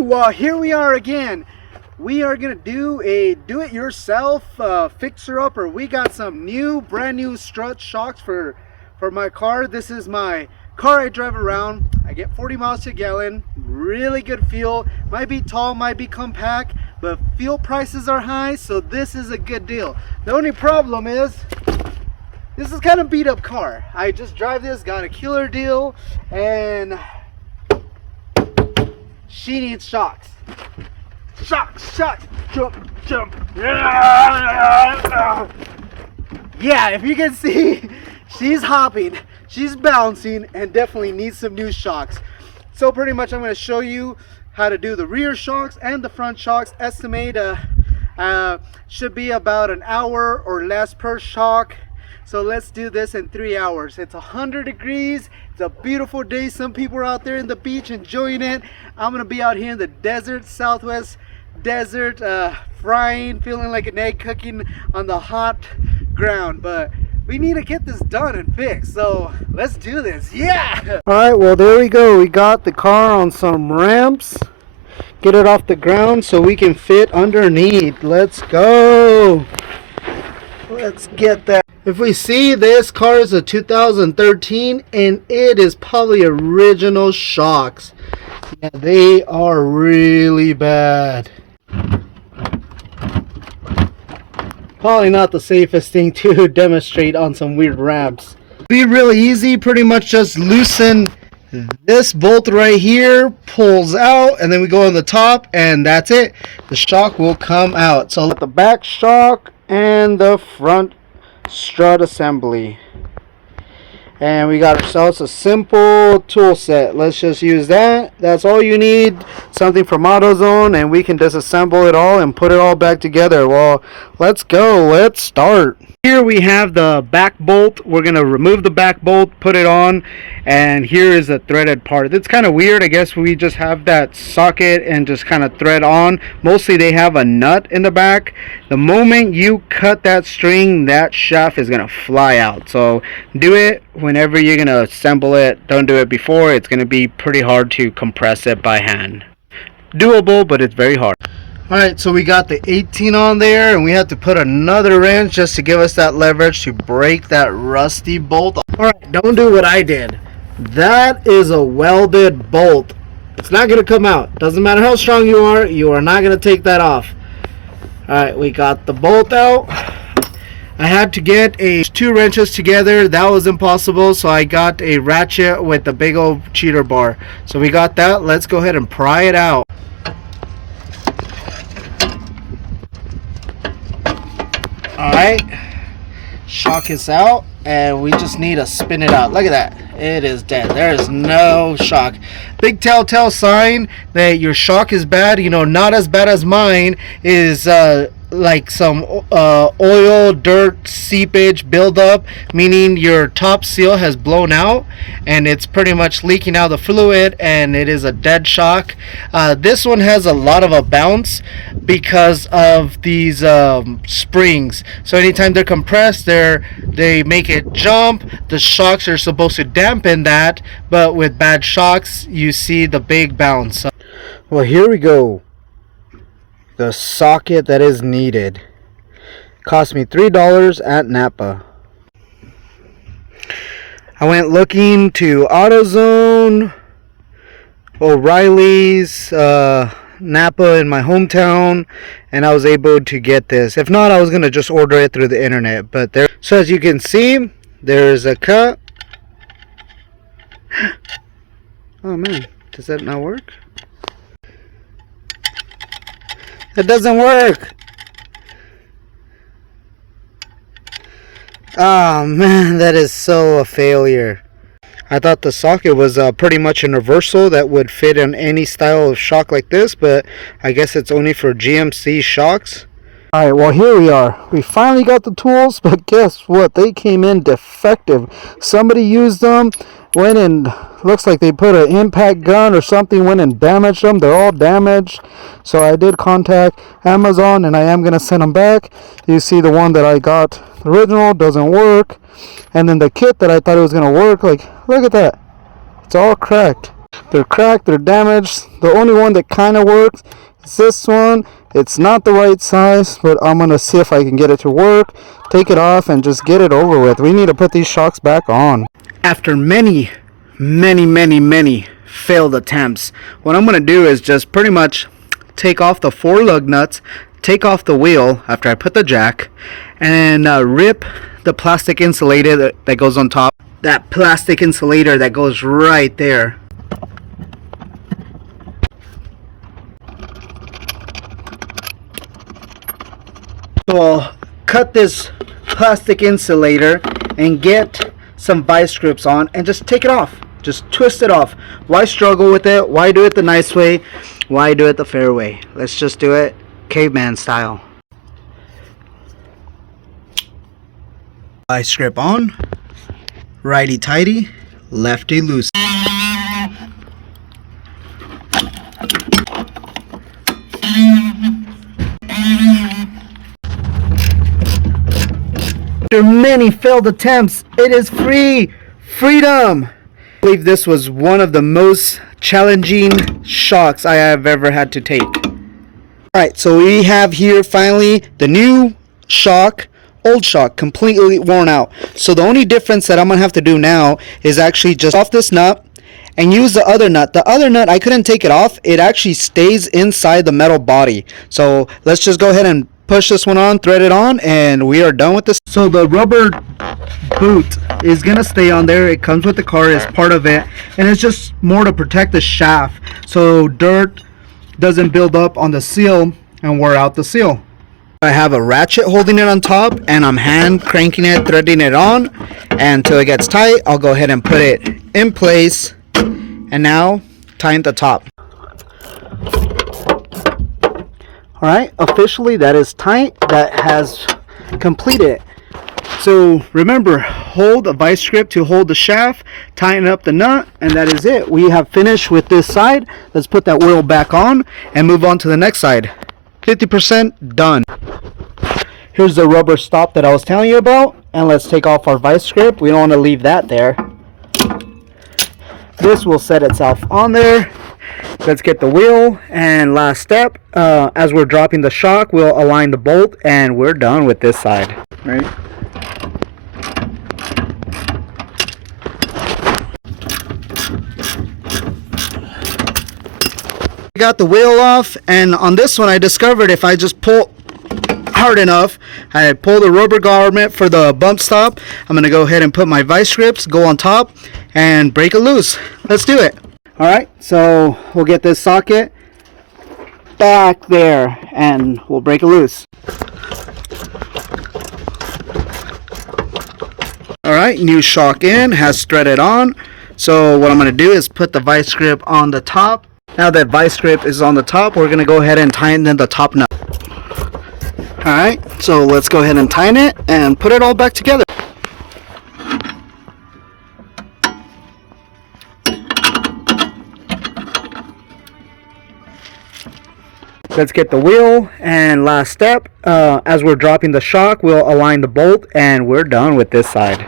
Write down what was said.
Well, here we are again. We are gonna do a do-it-yourself fixer-upper. We got some brand new strut shocks for my car. This is my car I drive around. I get 40 miles to a gallon. Really good fuel. Might be tall, might be compact, but fuel prices are high, so this is a good deal. The only problem is this is kind of beat up car. I just drive this, got a killer deal, and she needs shocks. Shocks, jump. Yeah, if you can see, she's hopping, she's bouncing, and definitely needs some new shocks. So pretty much I'm going to show you how to do the rear shocks and the front shocks. Estimate should be about an hour or less per shock. So let's do this in 3 hours. It's 100 degrees. It's a beautiful day. Some people are out there in the beach enjoying it. I'm gonna be out here in the desert, Southwest desert, frying, feeling like an egg cooking on the hot ground. But we need to get this done and fixed. So let's do this. Yeah! All right, well, there we go. We got the car on some ramps. Get it off the ground so we can fit underneath. Let's go. Let's get that. If we see, this car is a 2013 and it is probably original shocks. Yeah, they are really bad. Probably not the safest thing to demonstrate on some weird ramps. Be really easy. Pretty much just loosen this bolt right here, pulls out, and then we go on the top, and that's it. The shock will come out. So the back shock and the front strut assembly, and we got ourselves a simple tool set. Let's just use that. That's all you need, something from AutoZone, and we can disassemble it all and put it all back together. Well, let's go. Let's start. Here we have the back bolt. We're gonna remove the back bolt, put it on, and here is the threaded part. It's kind of weird. I guess we just have that socket and just kind of thread on. Mostly they have a nut in the back. The moment you cut that string, that shaft is gonna fly out. So do it whenever you're gonna assemble it. Don't do it before. It's gonna be pretty hard to compress it by hand. Doable, but it's very hard. Alright, so we got the 18 on there, and we have to put another wrench just to give us that leverage to break that rusty bolt. Alright, don't do what I did. That is a welded bolt. It's not going to come out. Doesn't matter how strong you are not going to take that off. Alright, we got the bolt out. I had to get two wrenches together. That was impossible, so I got a ratchet with the big old cheater bar. So we got that. Let's go ahead and pry it out. Alright, shock is out, and we just need to spin it out. Look at that. It is dead. There is no shock. Big telltale sign that your shock is bad. You know, not as bad as mine is like some oil, dirt, seepage buildup, meaning your top seal has blown out and it's pretty much leaking out the fluid, and it is a dead shock. This one has a lot of a bounce because of these springs. So anytime they're compressed, they make it jump. The shocks are supposed to dampen that, but with bad shocks, you see the big bounce. Well, here we go. The socket that is needed. Cost me $3 at Napa. I went looking to AutoZone, O'Reilly's, Napa in my hometown, and I was able to get this. If not, I was going to just order it through the internet. But there, so as you can see, there's a cut. Oh man, does that not work? It doesn't work. Oh man, that is so a failure. I thought the socket was pretty much universal that would fit in any style of shock like this, but I guess it's only for GMC shocks. Alright, well, here we are. We finally got the tools, but guess what? They came in defective. Somebody used them, went and looks like they put an impact gun or something, went and damaged them. They're all damaged. So I did contact Amazon, and I am going to send them back. You see the one that I got, the original, doesn't work. And then the kit that I thought it was going to work, like, look at that. It's all cracked. They're cracked, they're damaged. The only one that kind of works is this one. It's not the right size, but I'm going to see if I can get it to work. Take it off and just get it over with. We need to put these shocks back on. After many failed attempts, what I'm going to do is just pretty much take off the 4 lug nuts, take off the wheel after I put the jack, and rip the plastic insulator that goes on top. That plastic insulator that goes right there. So I'll cut this plastic insulator and get some vice grips on and just take it off. Just twist it off. Why struggle with it? Why do it the nice way? Why do it the fair way? Let's just do it caveman style. Vice grip on, righty tighty, lefty loose. After many failed attempts, it is free! Freedom! I believe this was one of the most challenging shocks I have ever had to take. Alright, so we have here finally the new shock, old shock, completely worn out. So the only difference that I'm going to have to do now is actually just off this nut and use the other nut. The other nut, I couldn't take it off. It actually stays inside the metal body. So let's just go ahead and push this one on, thread it on, and we are done with this. So the rubber boot is gonna stay on there. It comes with the car as part of it, and it's just more to protect the shaft so dirt doesn't build up on the seal and wear out the seal. I have a ratchet holding it on top, and I'm hand cranking it, threading it on, and until it gets tight. I'll go ahead and put it in place, and now tighten the top. Alright, officially that is tight. That has completed. So remember, hold a vice grip to hold the shaft, tighten up the nut, and that is it. We have finished with this side. Let's put that wheel back on and move on to the next side. 50% done. Here's the rubber stop that I was telling you about, and let's take off our vice grip. We don't want to leave that there. This will set itself on there. Let's get the wheel, and last step, as we're dropping the shock, we'll align the bolt, and we're done with this side. Right? Got the wheel off, and on this one I discovered if I just pull hard enough, I pull the rubber garment for the bump stop. I'm going to go ahead and put my vice grips, go on top, and break it loose. Let's do it. Alright, so we'll get this socket back there and we'll break it loose. Alright, new shock in, has threaded on. So what I'm going to do is put the vice grip on the top. Now that vice grip is on the top, we're going to go ahead and tighten the top nut. Alright, so let's go ahead and tighten it and put it all back together. Let's get the wheel, and last step, as we're dropping the shock, we'll align the bolt, and we're done with this side.